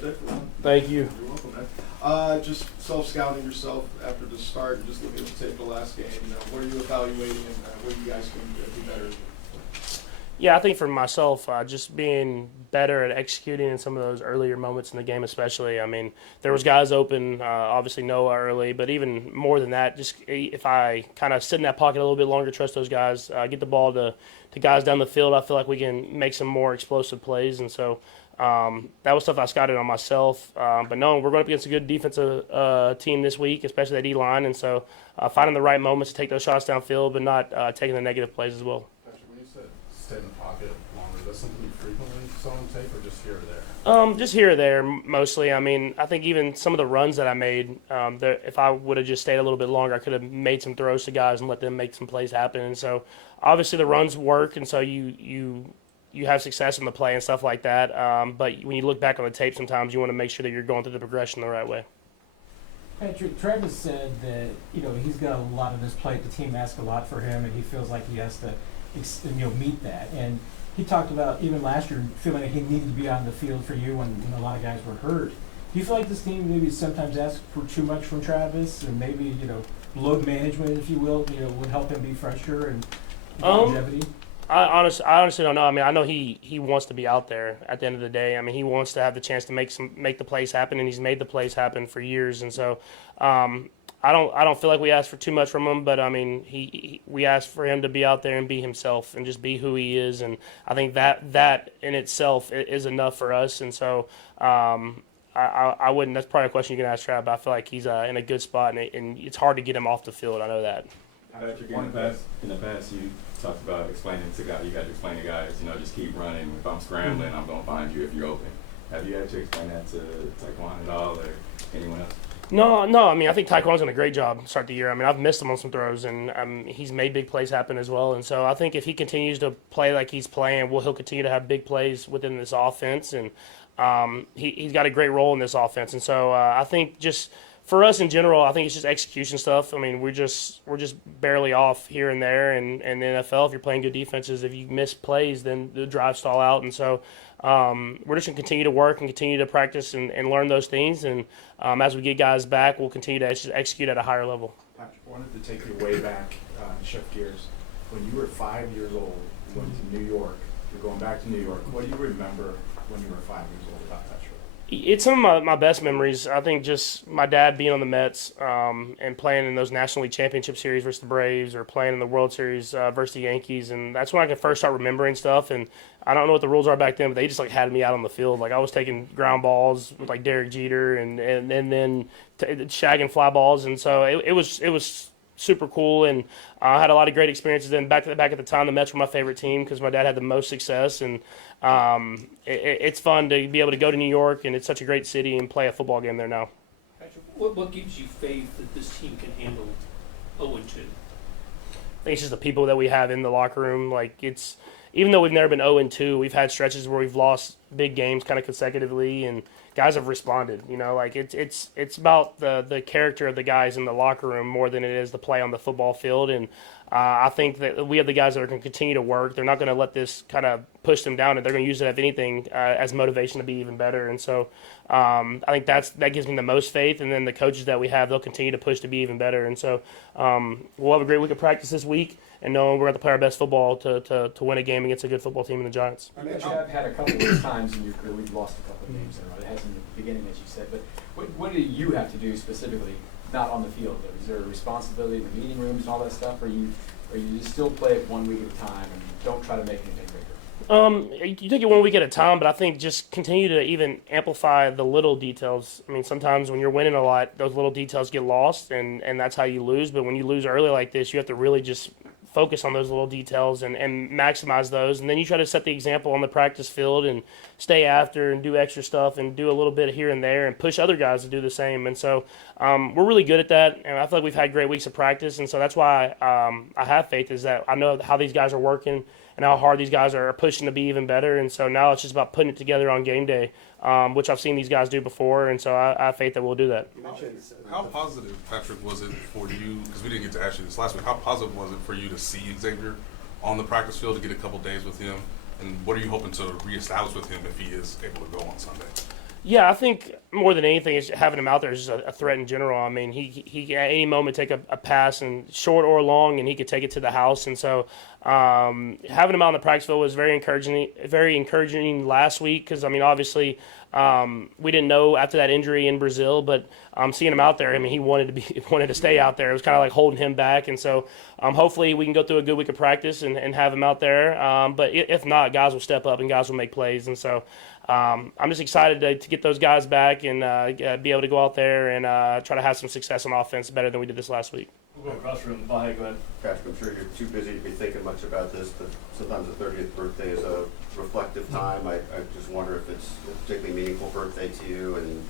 birthday for that. Thank you. You're welcome, man. Just self-scouting yourself after the start and just looking at the tape of the last game. What are you evaluating and what you guys can do better? Yeah, I think for myself, just being better at executing in some of those earlier moments in the game, especially. I mean, there was guys open, obviously Noah early, but even more than that, just if I kind of sit in that pocket a little bit longer, trust those guys, get the ball to guys down the field, I feel like we can make some more explosive plays. And so that was stuff I scouted on myself. But no, we're going up against a good defensive team this week, especially that D-line. And so finding the right moments to take those shots downfield, but not taking the negative plays as well. Stay in the pocket longer. Is that something you frequently saw on tape, or just here or there? Just here or there, mostly. I mean, I think even some of the runs that I made, if I would have just stayed a little bit longer, I could have made some throws to guys and let them make some plays happen. And so, obviously, the runs work, and so you have success in the play and stuff like that. But when you look back on the tape, sometimes you want to make sure that you're going through the progression the right way. Patrick, Travis said that he's got a lot on his plate. The team asks a lot for him, and he feels like he has to meet that. And he talked about even last year feeling like he needed to be on the field for you when a lot of guys were hurt. Do you feel like this team maybe sometimes asks for too much from Travis, and maybe load management, if you will, would help him be fresher and longevity? I honestly don't know. I mean, I know he wants to be out there at the end of the day. I mean, he wants to have the chance to make the plays happen, and he's made the plays happen for years. And so, I don't feel like we asked for too much from him, but I mean, we asked for him to be out there and be himself and just be who he is, and I think that in itself is enough for us. And so, I wouldn't. That's probably a question you can ask Trav, but I feel like he's in a good spot, and it's hard to get him off the field. I know that. Patrick, in the past, you talked about explaining to guys. You got to explain to guys, just keep running. If I'm scrambling, I'm going to find you if you're open. Have you had to explain that to Taekwon at all, or anyone else? No. I mean, I think Taekwon's done a great job to start the year. I mean, I've missed him on some throws, and he's made big plays happen as well. And so I think if he continues to play like he's playing, he'll continue to have big plays within this offense. And he's got a great role in this offense. And so I think just for us in general, I think it's just execution stuff. I mean, we're just barely off here and there. And in the NFL, if you're playing good defenses, if you miss plays, then the drives stall out. And so we're just going to continue to work and continue to practice and learn those things. And as we get guys back, we'll continue to execute at a higher level. Patrick, I wanted to take you way back, shift gears. When you were 5 years old, you went to New York. You're going back to New York. What do you remember when you were 5 years old about that trip? It's some of my best memories. I think just my dad being on the Mets and playing in those National League Championship Series versus the Braves, or playing in the World Series versus the Yankees, and that's when I could first start remembering stuff. And I don't know what the rules are back then, but they just had me out on the field. Like, I was taking ground balls with Derek Jeter and then shagging fly balls, and so it was super cool, and I had a lot of great experiences. Then back at the time, the Mets were my favorite team because my dad had the most success, and it's fun to be able to go to New York, and it's such a great city, and play a football game there now. Patrick, what gives you faith that this team can handle 0-2? I think it's just the people that we have in the locker room. Even though we've never been 0-2, we've had stretches where we've lost big games kind of consecutively, and guys have responded. It's about the character of the guys in the locker room more than it is the play on the football field. And I think that we have the guys that are going to continue to work. They're not going to let this kind of push them down, and they're going to use it, if anything, as motivation to be even better. And so I think that gives me the most faith. And then the coaches that we have, they'll continue to push to be even better. And so we'll have a great week of practice this week, and knowing we're going to play our best football to win a game against a good football team in the Giants. I mean, you have had a couple of times in your career we've lost a couple of games in a row. It hasn't in the beginning, as you said. But what do you have to do specifically, not on the field? Is there a responsibility in the meeting rooms and all that stuff, or you just still play it 1 week at a time and don't try to make anything bigger? You take it 1 week at a time, but I think just continue to even amplify the little details. I mean, sometimes when you're winning a lot, those little details get lost, and that's how you lose. But when you lose early like this, you have to really just focus on those little details and maximize those. And then you try to set the example on the practice field and stay after and do extra stuff and do a little bit here and there and push other guys to do the same. And so we're really good at that. And I feel like we've had great weeks of practice. And so that's why I have faith, is that I know how these guys are working and how hard these guys are pushing to be even better. And so now it's just about putting it together on game day, which I've seen these guys do before. And so I have faith that we'll do that. How positive, Patrick, was it for you, because we didn't get to ask you this last week, how positive was it for you to see Xavier on the practice field, to get a couple days with him? And what are you hoping to reestablish with him if he is able to go on Sunday? Yeah, I think more than anything, is having him out there is just a threat in general. I mean, he can at any moment take a pass, and short or long, and he could take it to the house. And so having him out on the practice field was very encouraging. Very encouraging last week because I mean, obviously we didn't know after that injury in Brazil, but seeing him out there, I mean, he wanted to stay out there. It was kind of like holding him back, and so hopefully we can go through a good week of practice and have him out there. But if not, guys will step up and guys will make plays, and so. I'm just excited to get those guys back and be able to go out there and try to have some success on offense better than we did this last week. We'll go across the room. Bye, go ahead. Patrick, I'm sure you're too busy to be thinking much about this, but sometimes the 30th birthday is a reflective time. I just wonder if it's a particularly meaningful birthday to you and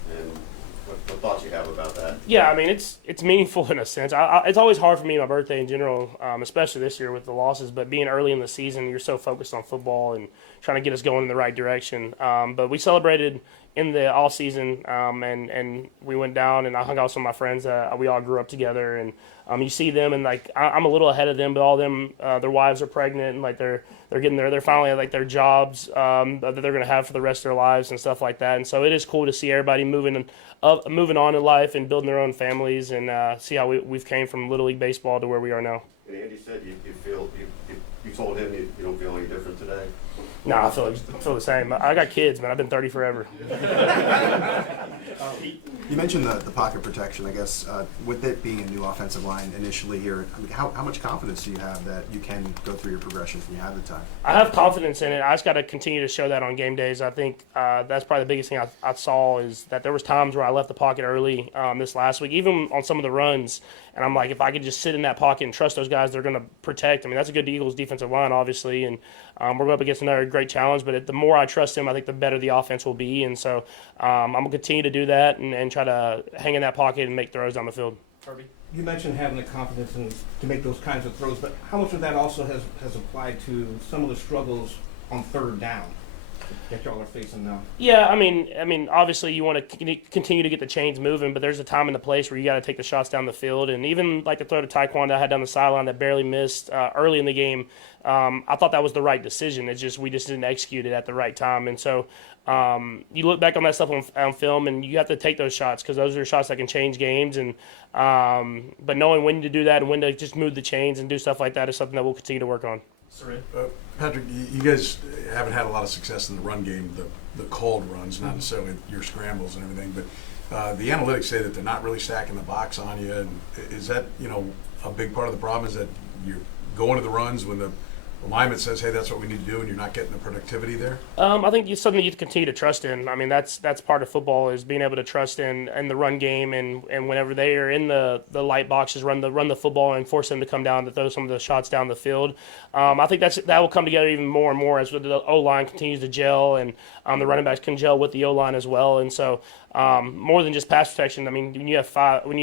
what thoughts you have about that. Yeah, I mean, it's meaningful in a sense. It's always hard for me, my birthday in general, especially this year with the losses, but being early in the season, you're so focused on football and trying to get us going in the right direction. But we celebrated in the off season, and we went down and I hung out with some of my friends. We all grew up together, and you see them, and like I'm a little ahead of them, but all of them, their wives are pregnant, and like they're getting they're finally at like their jobs that they're gonna have for the rest of their lives and stuff like that. And so it is cool to see everybody moving on in life and building their own families, and see how we've came from Little League baseball to where we are now. And Andy said you told him you don't feel any different today. No, I feel the same. I got kids, man. I've been 30 forever. You mentioned the pocket protection. I guess with it being a new offensive line initially here, I mean, how much confidence do you have that you can go through your progressions when you have the time? I have confidence in it. I just got to continue to show that on game days. I think that's probably the biggest thing I saw is that there was times where I left the pocket early this last week, even on some of the runs. And I'm like, if I could just sit in that pocket and trust those guys, they're going to protect. I mean, that's a good Eagles defensive line, obviously, and we're going up against another great challenge. But the more I trust him, I think the better the offense will be. And so I'm going to continue to do that and try to hang in that pocket and make throws down the field. Kirby? You mentioned having the confidence to make those kinds of throws, but how much of that also has applied to some of the struggles on third down that y'all are facing now? Yeah, I mean, obviously you want to continue to get the chains moving, but there's a time and a place where you got to take the shots down the field, and even like the throw to Taekwondo that I had down the sideline that barely missed early in the game. I thought that was the right decision. It's just we just didn't execute it at the right time, and so you look back on that stuff on film, and you have to take those shots because those are shots that can change games. And but knowing when to do that and when to just move the chains and do stuff like that is something that we'll continue to work on. Patrick, you guys haven't had a lot of success in the run game, the called runs, not necessarily your scrambles and everything, but the analytics say that they're not really stacking the box on you. And is that, a big part of the problem is that you're going to the runs when the alignment says, hey, that's what we need to do, and you're not getting the productivity there? I think it's something you continue to trust in. I mean, that's part of football is being able to trust in the run game, and whenever they are in the light boxes, run the football and force them to come down to throw some of the shots down the field. I think that will come together even more and more as the O-line continues to gel, and the running backs can gel with the O-line as well. And so more than just pass protection, I mean, when you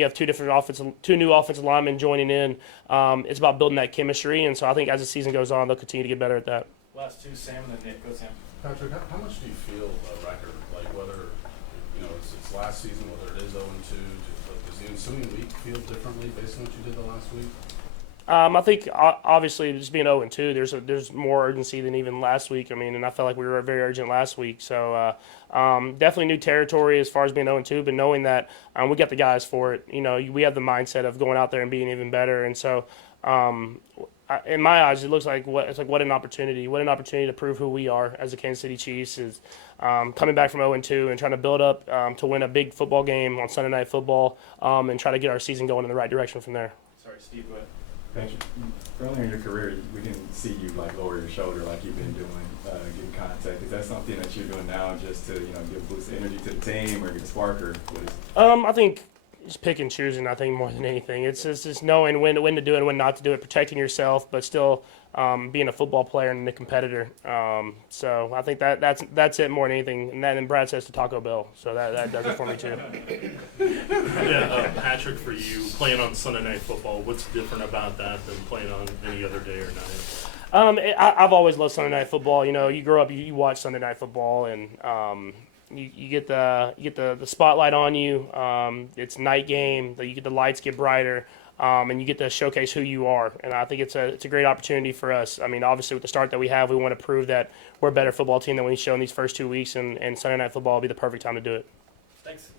have two new offensive linemen joining in, it's about building that chemistry. And so I think as the season goes on, they'll continue to get better at that. Last two, Sam, and then Nick. Go, Sam. Patrick, how much do you feel a record, like whether it's last season, whether it is 0-2, does the ensuing week feel differently based on what you did the last week? I think obviously just being 0-2, there's more urgency than even last week. I mean, and I felt like we were very urgent last week. So definitely new territory as far as being 0-2, but knowing that we got the guys for it. We have the mindset of going out there and being even better. And so in my eyes, it looks like what an opportunity. What an opportunity to prove who we are as the Kansas City Chiefs is coming back from 0-2 and trying to build up to win a big football game on Sunday Night Football and try to get our season going in the right direction from there. Sorry, Steve, go ahead. Patrick, earlier in your career, we didn't see you lower your shoulder like you've been doing, getting contact. Is that something that you're doing now just to give a boost of energy to the team or get a spark, or what is it? I think just pick and choosing. I think more than anything, it's just knowing when to do it and when not to do it, protecting yourself, but still being a football player and a competitor. So I think that's it more than anything. And then Brad says to Taco Bell, so that does it for me too. Patrick, for you playing on Sunday Night Football, what's different about that than playing on any other day or night? I've always loved Sunday Night Football. You grow up, you watch Sunday Night Football, and you get the spotlight on you. It's night game. You get the lights get brighter. and you get to showcase who you are. And I think it's a great opportunity for us. I mean, obviously with the start that we have, we want to prove that we're a better football team than we've shown these first 2 weeks, and Sunday Night Football will be the perfect time to do it. Thanks.